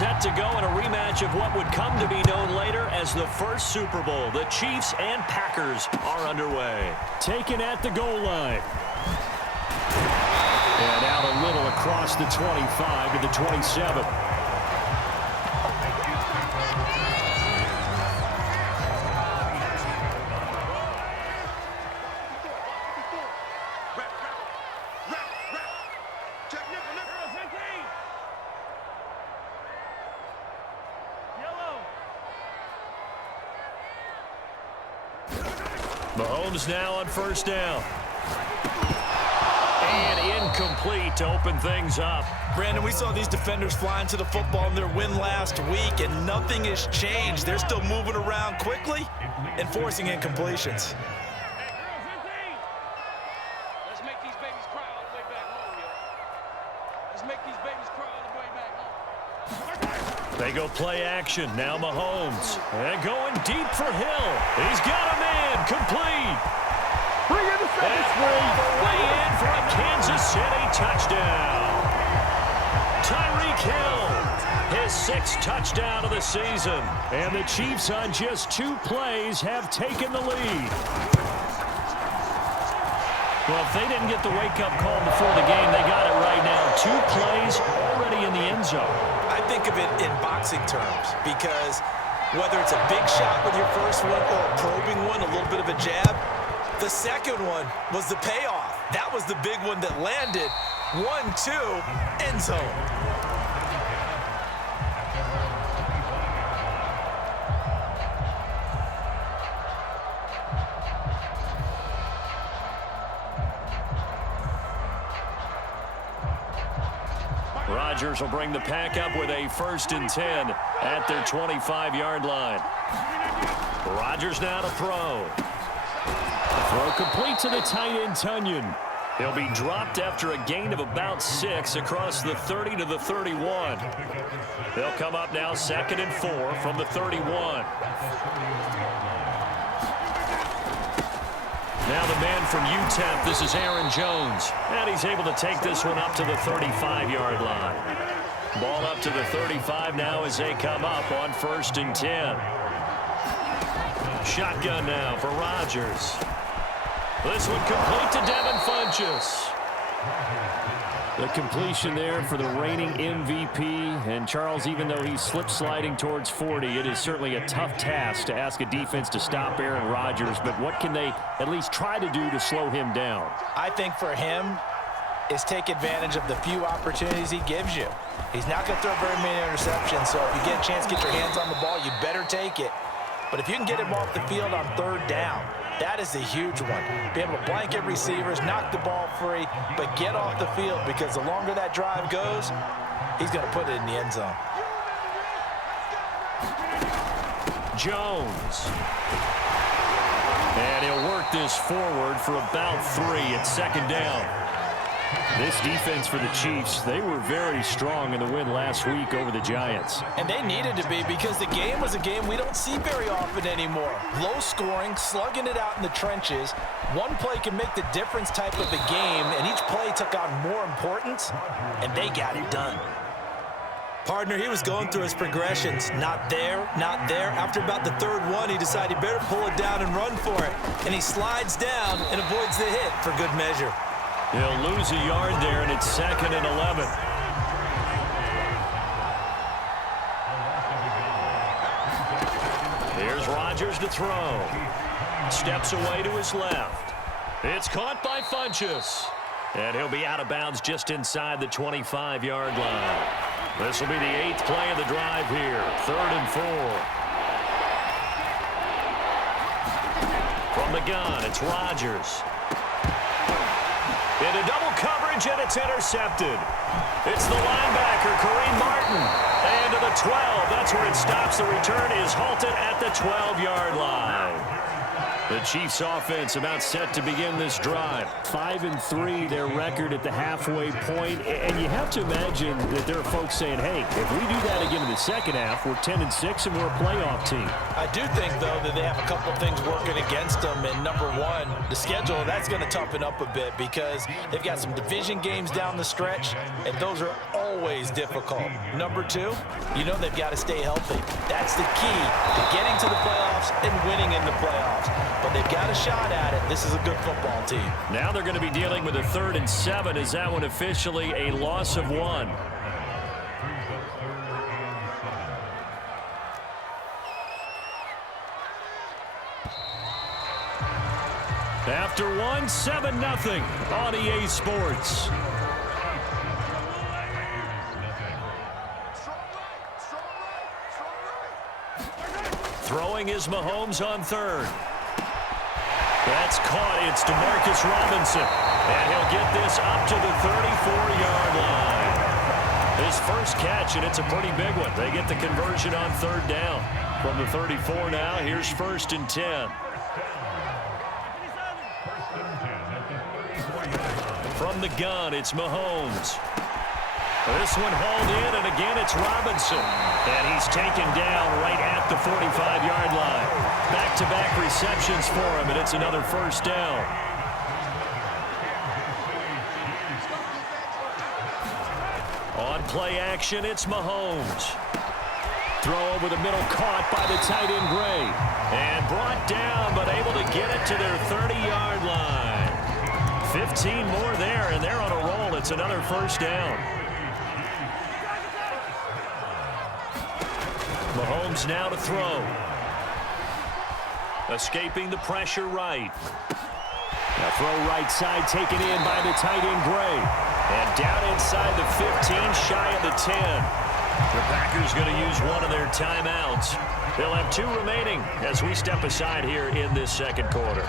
set to go in a rematch of what would come to be known later as the first Super Bowl. The Chiefs and Packers are underway. Taken at the goal line. And out a little across the 25 to the 27. Mahomes now on first down. And incomplete to open things up. Brandon, we saw these defenders flying to the football in their win last week, and nothing has changed. They're still moving around quickly and forcing incompletions. Let's make these babies cry all the way back home, yo. Let's make these babies cry all the way back home. They go play action. Now Mahomes. And going deep for Hill. He's got a man. Complete. Bring in the second string. All the way in for a Kansas City touchdown. Tyreek Hill, his 6th touchdown of the season. And the Chiefs on just 2 plays have taken the lead. Well, if they didn't get the wake-up call before the game, they got it right now. 2 plays already in the end zone. I think of it in boxing terms because whether it's a big shot with your first one or a probing one, a little bit of a jab, the second one was the payoff. That was the big one that landed. 1-2, end zone. Rodgers will bring the pack up with a 1st and 10 at their 25-yard line. Rodgers now to throw. Throw complete to the tight end, Tunyon. He'll be dropped after a gain of about 6 across the 30 to the 31. They'll come up now 2nd and 4 from the 31. Now the man from UTEP, this is Aaron Jones. And he's able to take this one up to the 35-yard line. Ball up to the 35 now as they come up on 1st and 10. Shotgun now for Rodgers. This one complete to Devin Funchess. The completion there for the reigning MVP. And Charles, even though he's slip-sliding towards 40, it is certainly a tough task to ask a defense to stop Aaron Rodgers. But what can they at least try to do to slow him down? I think for him is take advantage of the few opportunities he gives you. He's not going to throw very many interceptions, so if you get a chance to get your hands on the ball, you better take it. But if you can get him off the field on 3rd down, that is a huge one. Be able to blanket receivers, knock the ball free, but get off the field because the longer that drive goes, he's going to put it in the end zone. Jones. And he'll work this forward for about 3 at 2nd down. This defense for the Chiefs, they were very strong in the win last week over the Giants. And they needed to be because the game was a game we don't see very often anymore. Low scoring, slugging it out in the trenches. One play can make the difference type of a game, and each play took on more importance, and they got it done. Partner, he was going through his progressions. Not there, not there. After about the 3rd one, he decided he better pull it down and run for it. And he slides down and avoids the hit for good measure. He'll lose a yard there, and it's 2nd and 11. Here's Rodgers to throw. Steps away to his left. It's caught by Funchess. And he'll be out of bounds just inside the 25-yard line. This will be the 8th play of the drive here. 3rd and 4. From the gun, it's Rodgers. Into double coverage, and it's intercepted. It's the linebacker, Kareem Martin. And to the 12. That's where it stops. The return is halted at the 12-yard line. The Chiefs offense about set to begin this drive. 5-3, their record at the halfway point. And you have to imagine that there are folks saying, hey, if we do that again in the second half, we're 10-6 and we're a playoff team. I do think, though, that they have a couple of things working against them. And number one, the schedule, that's going to toughen up a bit because they've got some division games down the stretch, and those are always difficult. Number two, you know they've got to stay healthy. That's the key to getting to the playoffs and winning in the playoffs. But they've got a shot at it. This is a good football team. Now they're going to be dealing with a 3rd and 7. Is that one officially a loss of 1? After 1, 7-0 on EA Sports. Throwing is Mahomes on 3rd. That's caught. It's DeMarcus Robinson. And he'll get this up to the 34-yard line. His first catch, and it's a pretty big one. They get the conversion on 3rd down. From the 34 now, here's 1st and 10. From the gun, it's Mahomes. This one hauled in, and again it's Robinson. And he's taken down right at the 45-yard line. Back-to-back receptions for him, and it's another 1st down. On play action, it's Mahomes. Throw over the middle, caught by the tight end Gray. And brought down, but able to get it to their 30-yard line. 15 more there, and they're on a roll. It's another 1st down. Mahomes now to throw. Escaping the pressure right. A throw right side taken in by the tight end Gray. And down inside the 15, shy of the 10. The Packers going to use one of their timeouts. They'll have 2 remaining as we step aside here in this 2nd quarter.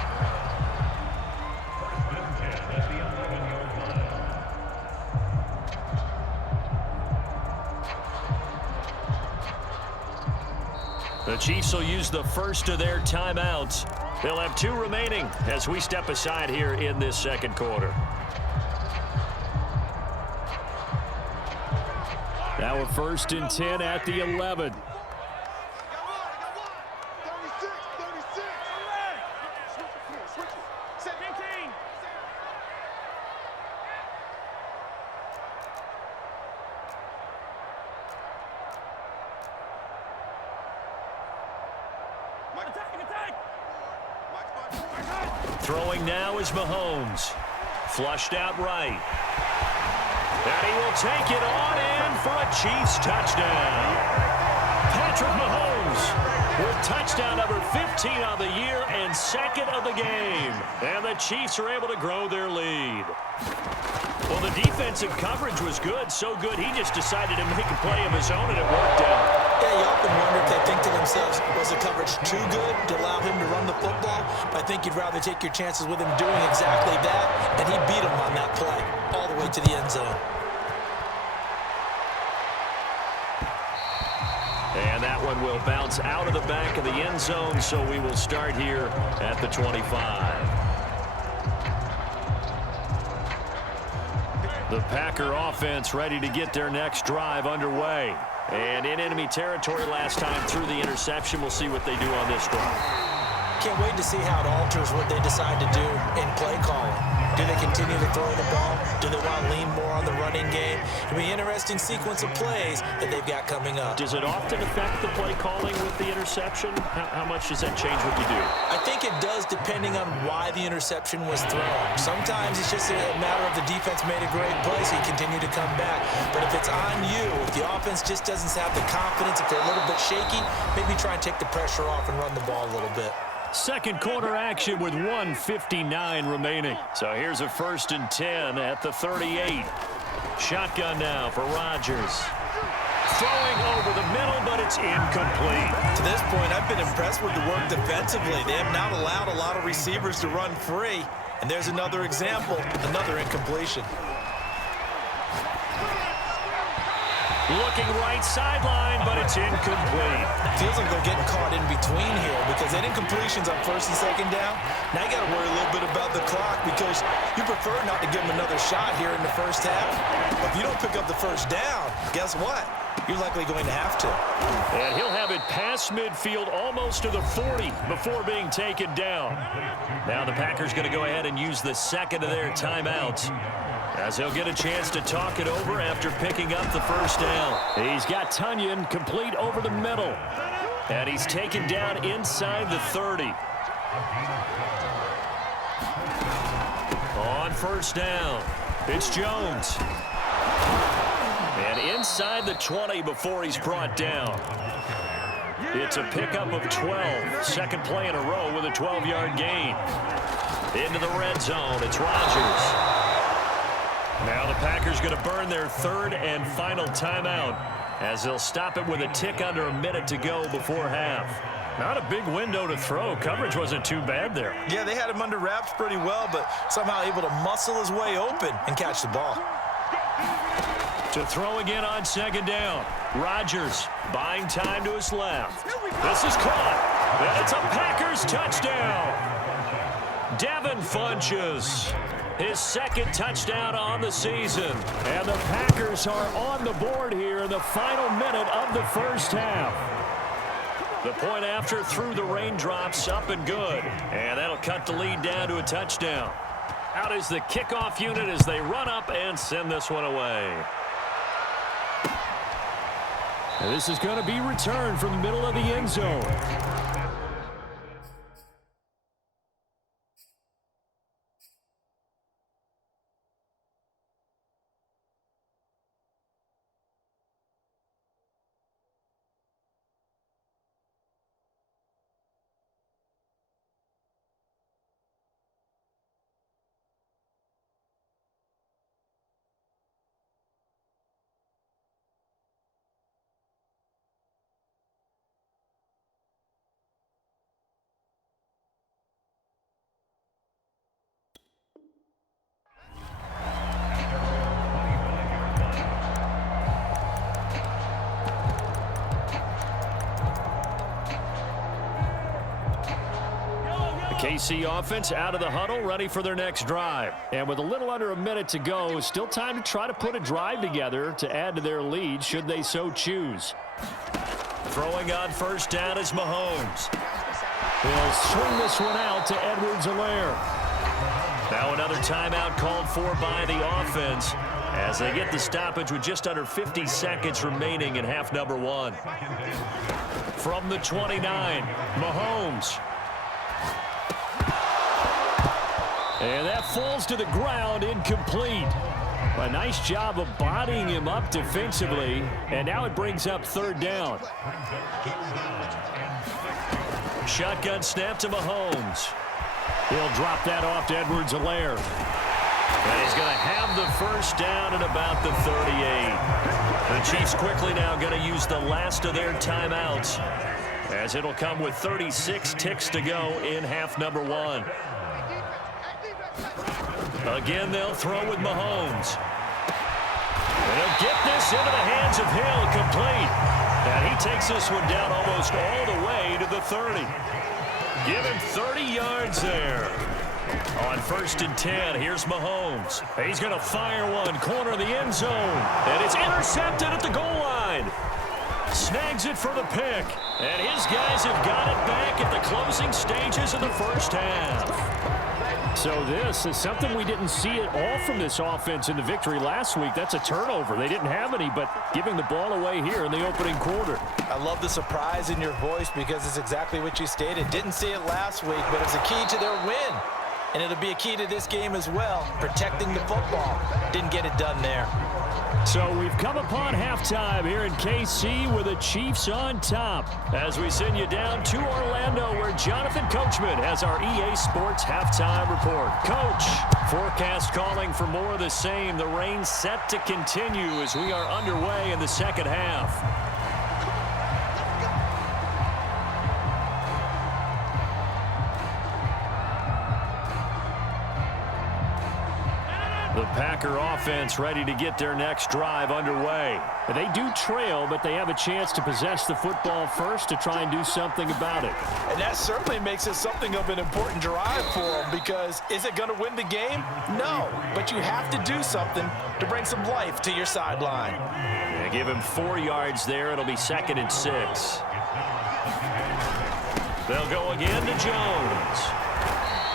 The Chiefs will use the first of their timeouts. They'll have 2 remaining as we step aside here in this 2nd quarter. Now a 1st and 10 at the 11. Throwing now is Mahomes. Flushed out right. And he will take it on in for a Chiefs touchdown. Patrick Mahomes with touchdown number 15 on the year and 2nd of the game. And the Chiefs are able to grow their lead. Well, the defensive coverage was good, so good he just decided to make a play of his own, and it worked out. Yeah, you often wonder if they think to themselves, was the coverage too good to allow him to run the football? I think you'd rather take your chances with him doing exactly that, and he beat him on that play all the way to the end zone. And that one will bounce out of the back of the end zone, so we will start here at the 25. The Packer offense ready to get their next drive underway. And in enemy territory last time through the interception. We'll see what they do on this drive. Can't wait to see how it alters what they decide to do in play calling. Do they continue to throw the ball? Do they want to lean more on the running game? It'll be an interesting sequence of plays that they've got coming up. Does it often affect the play calling with the interception? How much does that change what you do? I think it does, depending on why the interception was thrown. Sometimes it's just a matter of the defense made a great play, so you continue to come back. But if it's on you, if the offense just doesn't have the confidence, if they're a little bit shaky, maybe try and take the pressure off and run the ball a little bit. Second quarter action with 1:59 remaining. So here's a 1st and 10 at the 38. Shotgun now for Rodgers. Throwing over the middle, but it's incomplete. To this point, I've been impressed with the work defensively. They have not allowed a lot of receivers to run free. And there's another example, another incompletion. Looking right sideline, but it's incomplete. Feels like they're getting caught in between here because that incompletion's on 1st and 2nd down. Now you got to worry a little bit about the clock because you prefer not to give them another shot here in the first half. But if you don't pick up the 1st down, guess what? You're likely going to have to. And he'll have it past midfield almost to the 40 before being taken down. Now the Packers going to go ahead and use the second of their timeouts. As he'll get a chance to talk it over after picking up the first down. He's got Tunyon complete over the middle. And he's taken down inside the 30. On first down, it's Jones. And inside the 20 before he's brought down. It's a pickup of 12. Second play in a row with a 12-yard gain. Into the red zone, it's Rodgers. Now the Packers going to burn their third and final timeout as they'll stop it with a tick under a minute to go before half. Not a big window to throw. Coverage wasn't too bad there. Yeah, they had him under wraps pretty well, but somehow able to muscle his way open and catch the ball. To throw again on second down. Rodgers buying time to his left. This is caught. And it's a Packers touchdown. Devin Funchess, his second touchdown on the season. And the Packers are on the board here in the final minute of the first half. The point after through the raindrops, up and good. And that'll cut the lead down to a touchdown. Out is the kickoff unit as they run up and send this one away. And this is going to be returned from the middle of the end zone. KC offense out of the huddle, ready for their next drive. And with a little under a minute to go, still time to try to put a drive together to add to their lead should they so choose. Throwing on first down is Mahomes. He'll swing this one out to Edwards-Helaire. Now another timeout called for by the offense as they get the stoppage with just under 50 seconds remaining in half number one. From the 29, Mahomes. And that falls to the ground, incomplete. A nice job of bodying him up defensively, and now it brings up third down. Shotgun snap to Mahomes. He'll drop that off to Edwards-Helaire. And he's going to have the first down at about the 38. The Chiefs quickly now going to use the last of their timeouts as it'll come with 36 ticks to go in half number one. Again, they'll throw with Mahomes. And he'll get this into the hands of Hill, complete. And he takes this one down almost all the way to the 30. Give him 30 yards there. On first and 10, here's Mahomes. He's going to fire one, corner of the end zone. And it's intercepted at the goal line. Snags it for the pick. And his guys have got it back at the closing stages of the first half. So this is something we didn't see at all from this offense in the victory last week. That's a turnover. They didn't have any, but giving the ball away here in the opening quarter. I love the surprise in your voice because it's exactly what you stated. Didn't see it last week, but it's a key to their win. And it'll be a key to this game as well, protecting the football. Didn't get it done there. So we've come upon halftime here in KC with the Chiefs on top. As we send you down to Orlando where Jonathan Coachman has our EA Sports halftime report. Coach, forecast calling for more of the same. The rain set to continue as we are underway in the second half. The Packer offense ready to get their next drive underway. They do trail, but they have a chance to possess the football first to try and do something about it. And that certainly makes it something of an important drive for them because is it going to win the game? No, but you have to do something to bring some life to your sideline. Yeah, give him 4 yards there. It'll be 2nd and 6. They'll go again to Jones.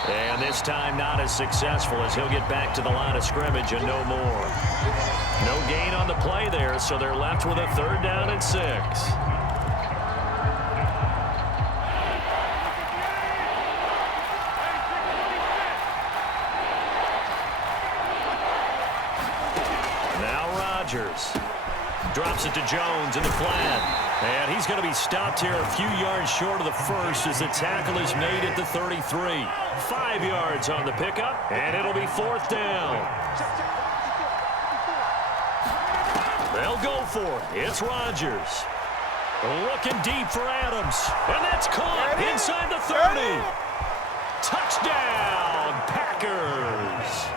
And this time not as successful as he'll get back to the line of scrimmage and no more. No gain on the play there, so they're left with a 3rd down and 6. Rodgers drops it to Jones in the flat. And he's going to be stopped here a few yards short of the first as the tackle is made at the 33. 5 yards on the pickup, and it'll be 4th down. They'll go for it. It's Rodgers. Looking deep for Adams. And that's caught inside the 30. Touchdown, Packers.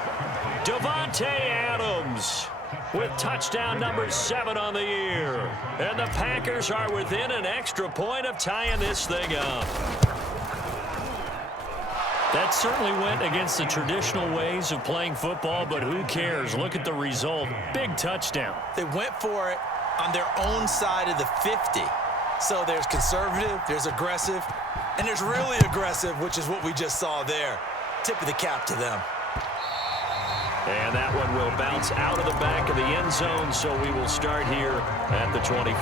Davante Adams with touchdown number 7 on the year. And the Packers are within an extra point of tying this thing up. That certainly went against the traditional ways of playing football, but who cares? Look at the result. Big touchdown. They went for it on their own side of the 50. So there's conservative, there's aggressive, and there's really aggressive, which is what we just saw there. Tip of the cap to them. And that one will bounce out of the back of the end zone, so we will start here at the 25.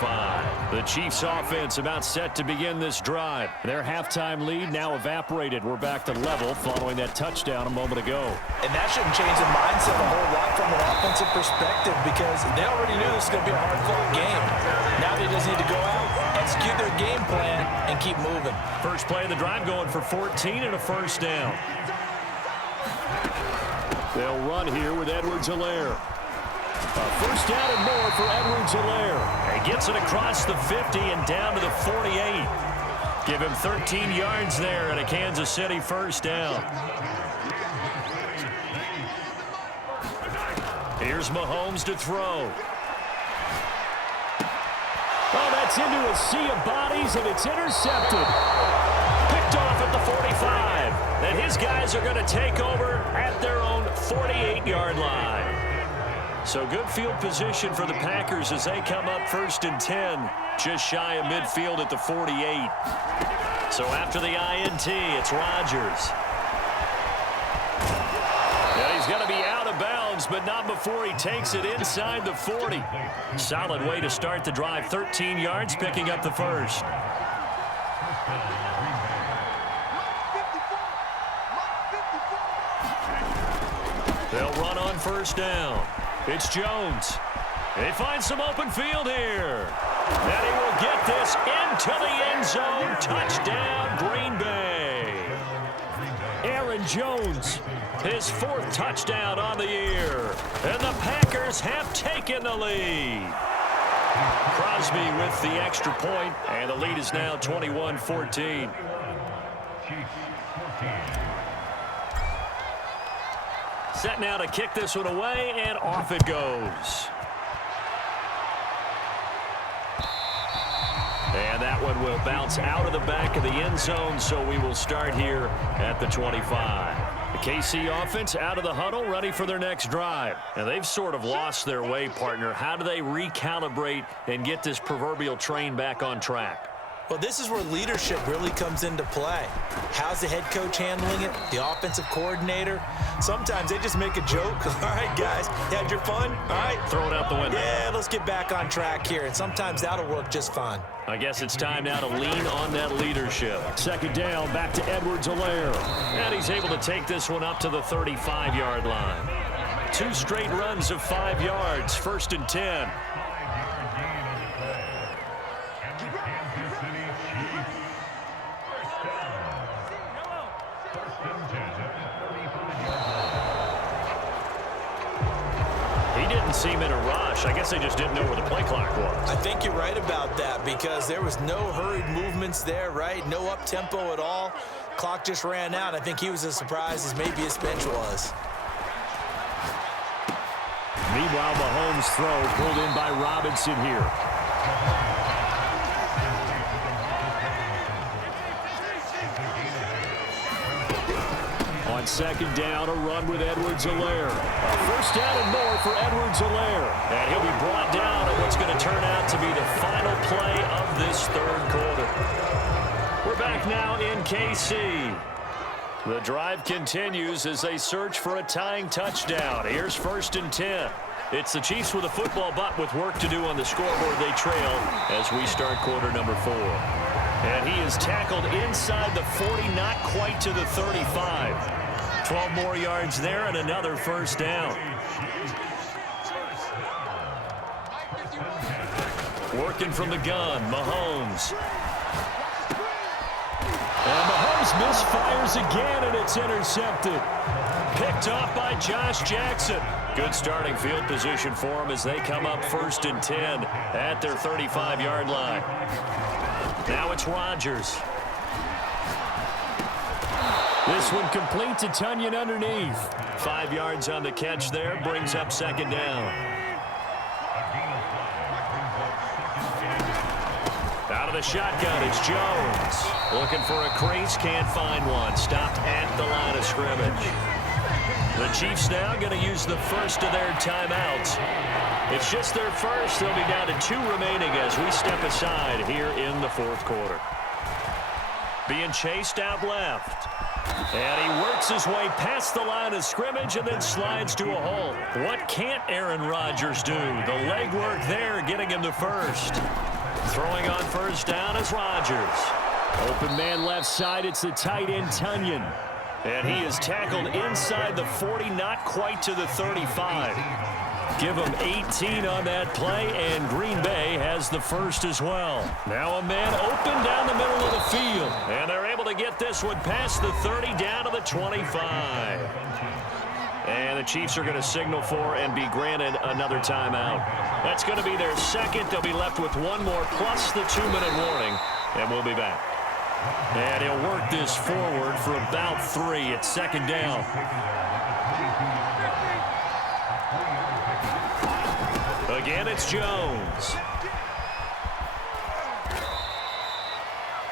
The Chiefs offense about set to begin this drive. Their halftime lead now evaporated. We're back to level following that touchdown a moment ago. And that shouldn't change the mindset a whole lot from an offensive perspective because they already knew this was going to be a hard-fought game. Now they just need to go out, execute their game plan, and keep moving. First play of the drive going for 14 and a 1st down. They'll run here with Edwards-Helaire. A 1st down and more for Edwards-Helaire. He gets it across the 50 and down to the 48. Give him 13 yards there and a Kansas City 1st down. Here's Mahomes to throw. Oh, that's into a sea of bodies, and it's intercepted. Picked off at the 45. And his guys are going to take over at their own 48-yard line. So good field position for the Packers as they come up 1st and 10, just shy of midfield at the 48. So after the INT, it's Rodgers. Now he's going to be out of bounds, but not before he takes it inside the 40. Solid way to start the drive, 13 yards, picking up the 1st. They'll run on 1st down. It's Jones. They find some open field here. And he will get this into the end zone. Touchdown, Green Bay. Aaron Jones, his 4th touchdown on the year. And the Packers have taken the lead. Crosby with the extra point, and the lead is now 21-14. Set now to kick this one away, and off it goes. And that one will bounce out of the back of the end zone, so we will start here at the 25. The KC offense out of the huddle, ready for their next drive. And they've sort of lost their way, partner. How do they recalibrate and get this proverbial train back on track? Well, this is where leadership really comes into play. How's the head coach handling it? The offensive coordinator? Sometimes they just make a joke. All right, guys, you had your fun? All right. Throw it out the window. Yeah, let's get back on track here. And sometimes that'll work just fine. I guess it's time now to lean on that leadership. 2nd down, back to Edwards-Helaire. And he's able to take this one up to the 35-yard line. 2 straight runs of 5 yards, 1st and 10. Seem in a rush. I guess they just didn't know where the play clock was. I think you're right about that because there was no hurried movements there, right? No up-tempo at all. Clock just ran out. I think he was as surprised as maybe his bench was. Meanwhile, Mahomes' throw pulled in by Robinson here. On 2nd down, a run with Edwards-Helaire. A 1st down and more for Edwards-Helaire. And he'll be brought down at what's going to turn out to be the final play of this 3rd quarter. We're back now in KC. The drive continues as they search for a tying touchdown. Here's 1st and 10. It's the Chiefs with a football, but with work to do on the scoreboard, they trail as we start quarter number 4. And he is tackled inside the 40, not quite to the 35. 12 more yards there and another 1st down. Working from the gun, Mahomes. And Mahomes misfires again, and it's intercepted. Picked off by Josh Jackson. Good starting field position for him as they come up 1st and 10 at their 35-yard line. Now it's Rodgers. This one complete to Tunyon underneath. 5 yards on the catch there, brings up 2nd down. Out of the shotgun, it's Jones. Looking for a crease, can't find one. Stopped at the line of scrimmage. The Chiefs now going to use the first of their timeouts. It's just their first. They'll be down to 2 remaining as we step aside here in the 4th quarter. Being chased out left. And he works his way past the line of scrimmage and then slides to a hole. What can't Aaron Rodgers do? The legwork there getting him the first. Throwing on 1st down is Rodgers. Open man left side. It's the tight end, Tunyon. And he is tackled inside the 40, not quite to the 35. Give him 18 on that play, and Green Bay has the first as well. Now a man open down the middle of the field. And they're able to get this one past the 30 down to the 25. And the Chiefs are going to signal for and be granted another timeout. That's going to be their second. They'll be left with 1 more plus the 2-minute warning, and we'll be back. And he'll work this forward for about 3. It's 2nd down. Again, it's Jones.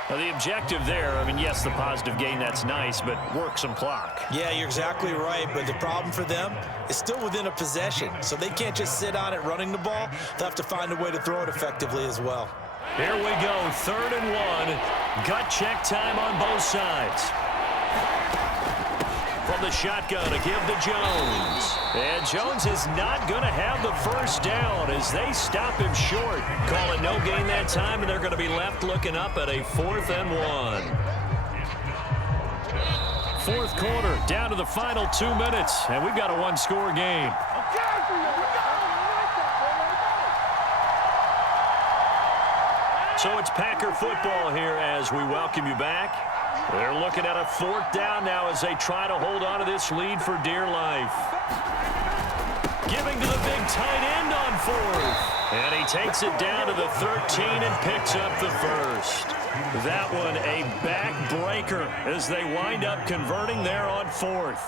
Now, the objective there, I mean, yes, the positive gain, that's nice, but work some clock. Yeah, you're exactly right, but the problem for them is still within a possession, so they can't just sit on it running the ball. They'll have to find a way to throw it effectively as well. Here we go, 3rd and 1. Gut check time on both sides. From the shotgun, a give to Jones. And Jones is not going to have the 1st down as they stop him short. Call it no gain that time, and they're going to be left looking up at a 4th and 1. 4th quarter, down to the final 2 minutes, and we've got a 1-score game. So it's Packer football here as we welcome you back. They're looking at a 4th down now as they try to hold on to this lead for dear life. Giving to the big tight end on 4th. And he takes it down to the 13 and picks up the first. That one a backbreaker as they wind up converting there on 4th.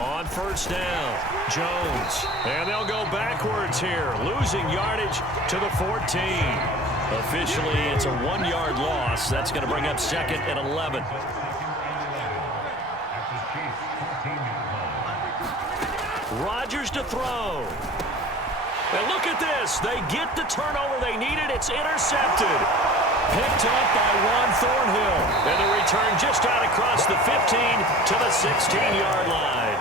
On 1st down, Jones. And they'll go backwards here, losing yardage to the 14. Officially, it's a 1-yard loss. That's going to bring up 2nd and 11. Rodgers to throw. And look at this. They get the turnover they needed. It's intercepted. Picked up by Juan Thornhill. And the return just out across the 15 to the 16-yard line.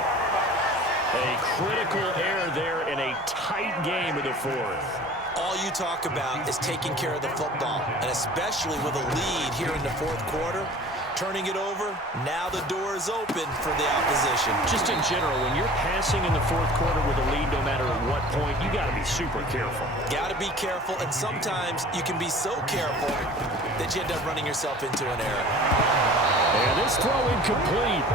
A critical error there in a tight game of the 4th. All you talk about is taking care of the football, and especially with a lead here in the 4th quarter, turning it over, now the door is open for the opposition. Just in general, when you're passing in the 4th quarter with a lead, no matter at what point, you got to be super careful. Got to be careful, and sometimes you can be so careful that you end up running yourself into an error. And this throw incomplete.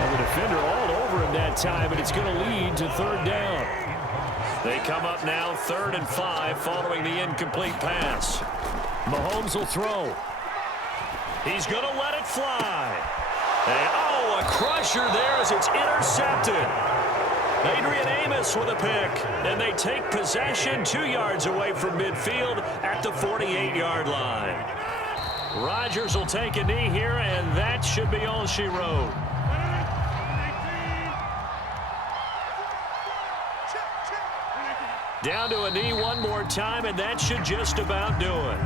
And the defender all over him that time, and it's going to lead to 3rd down. They come up now 3rd and 5 following the incomplete pass. Mahomes will throw. He's going to let it fly. And, oh, a crusher there as it's intercepted. Adrian Amos with a pick. And they take possession 2 yards away from midfield at the 48-yard line. Rodgers will take a knee here, and that should be all she wrote. Down to a knee one more time, and that should just about do it.